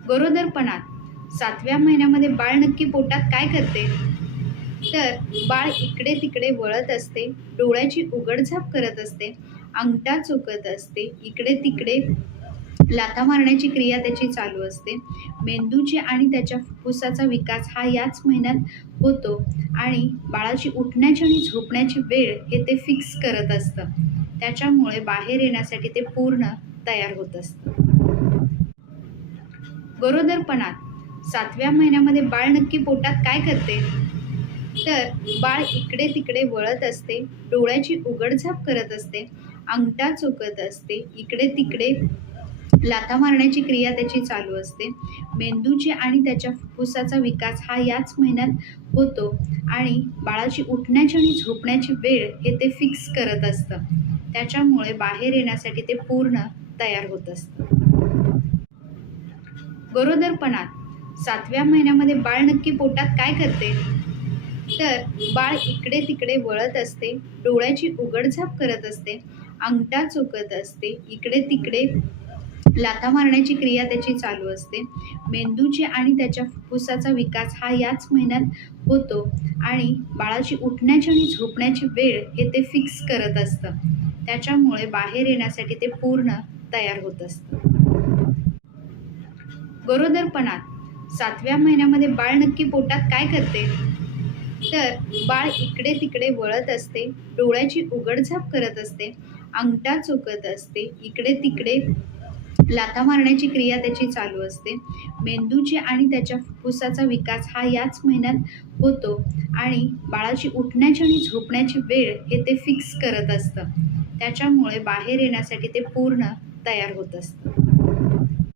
गरोदरपणात 7व्या महिन्यामध्ये बाळ नक्की पोटात काय करते? तर बाळ इकडे-तिकडे वळत असते, डोळ्याची उघड-झाप करत असते, अंगठा चोखत असते, इकडे-तिकडे लाथा मारण्याची क्रिया त्याची चालू असते. मेंदूची आणि त्याच्या फुफ्फुसाचा विकास हा याच महिन्यात होतो आणि बाळाची उठण्याची आणि झोपण्याची वेळ हे ते फिक्स करत असतं. त्याच्यामुळे बाहेर येण्यासाठी ते पूर्ण तयार होत असतं. गरोदरपणात 7व्या महिन्यामध्ये बाळ नक्की पोटात काय करते? तर बाळ इकडे-तिकडे वळत असते, डोळ्याची उघड-झाप करत असते, अंगठा चोखत असते, इकडे-तिकडे लाथा मारण्याची क्रिया त्याची चालू असते. मेंदूची आणि त्याच्या फुफ्फुसाचा विकास हा याच महिन्यात होतो आणि बाळाची उठण्याची आणि झोपण्याची वेळ हे ते फिक्स करत असतं. त्याच्यामुळे बाहेर येण्यासाठी ते पूर्ण तयार होत असतं. गरोदरपणात 7व्या महिन्यामध्ये बाळ नक्की पोटात काय करते? तर बाळ इकडे-तिकडे वळत असते, डोळ्याची उघड-झाप करत असते, अंगठा चोखत असते, इकडे-तिकडे लाथा मारण्याची क्रिया त्याची चालू असते. मेंदूची आणि त्याच्या फुफ्फुसाचा विकास हा याच महिन्यात होतो आणि बाळाची उठण्याची आणि झोपण्याची वेळ हे ते फिक्स करत असतं. त्याच्यामुळे बाहेर येण्यासाठी ते पूर्ण तयार होत असतं. गरोदरपणात 7व्या महिन्यामध्ये बाळ नक्की पोटात काय करते? तर बाळ इकडे-तिकडे वळत असते, डोळ्याची उघड-झाप करत असते, अंगठा चोखत असते, इकडे-तिकडे लाथा मारण्याची क्रिया त्याची चालू असते. मेंदूची आणि त्याच्या फुफ्फुसाचा विकास हा याच महिन्यात होतो आणि बाळाची उठण्याची आणि झोपण्याची वेळ हे ते फिक्स करत असतं. त्याच्यामुळे बाहेर येण्यासाठी ते पूर्ण तयार होत असतं.